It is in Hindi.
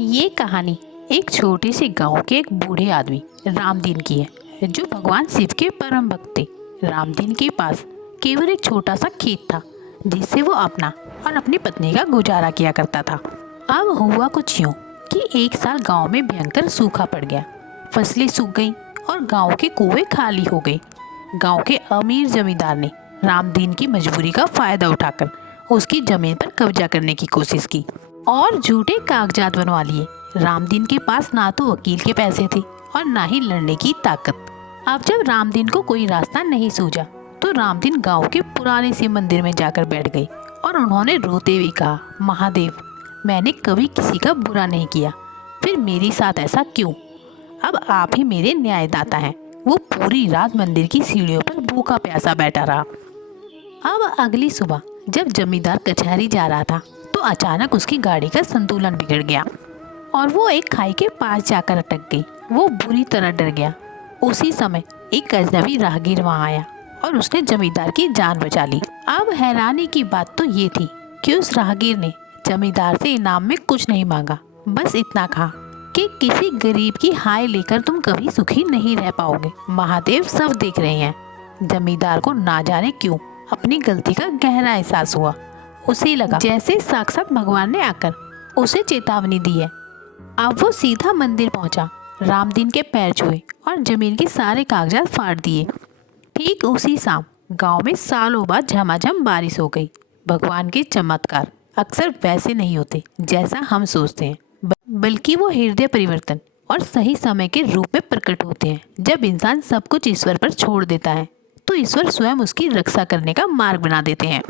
ये कहानी एक छोटे से गांव के एक बूढ़े आदमी रामदीन की है, जो भगवान शिव के परम भक्त थे। रामदीन के पास केवल एक छोटा सा खेत था, जिससे वो अपना और अपनी पत्नी का गुजारा किया करता था। अब हुआ कुछ यूँ कि एक साल गांव में भयंकर सूखा पड़ गया। फसलें सूख गईं और गांव के कुएं खाली हो गए। गांव के अमीर जमींदार ने रामदीन की मजबूरी का फायदा उठाकर उसकी जमीन पर कब्जा करने की कोशिश की और झूठे कागजात बनवा लिए। रामदीन के पास ना तो वकील के पैसे थे और ना ही लड़ने की ताकत। अब जब रामदीन को कोई रास्ता नहीं सूझा तो रामदीन गांव के पुराने से मंदिर में जाकर बैठ गई और उन्होंने रोते हुए कहा, महादेव, मैंने कभी किसी का बुरा नहीं किया, फिर मेरे साथ ऐसा क्यों? अब आप ही मेरे न्यायदाता हैं। वो पूरी रात मंदिर की सीढ़ियों पर भूखा प्यासा बैठा रहा। अब अगली सुबह जब जमींदार कचहरी जा रहा था तो अचानक उसकी गाड़ी का संतुलन बिगड़ गया और वो एक खाई के पास जाकर अटक गई। वो बुरी तरह डर गया। उसी समय एक अजनबी राहगीर वहां आया और उसने जमींदार की जान बचा ली। अब हैरानी की बात तो ये थी कि उस राहगीर ने जमींदार से इनाम में कुछ नहीं मांगा, बस इतना कहा कि किसी गरीब की हाय लेकर तुम कभी सुखी नहीं रह पाओगे। महादेव सब देख रहे हैं। जमींदार को ना जाने क्यों अपनी गलती का गहरा एहसास हुआ। उसे लगा जैसे साक्षात भगवान ने आकर उसे चेतावनी दी है। अब वो सीधा मंदिर पहुंचा, रामदीन के पैर छुए और जमीन के सारे कागजात फाड़ दिए। ठीक उसी शाम गांव में सालों बाद झमाझम बारिश हो गई। भगवान के चमत्कार अक्सर वैसे नहीं होते जैसा हम सोचते हैं, बल्कि वो हृदय परिवर्तन और सही समय के रूप में प्रकट होते हैं। जब इंसान सब कुछ ईश्वर पर छोड़ देता है तो ईश्वर स्वयं उसकी रक्षा करने का मार्ग बना देते हैं।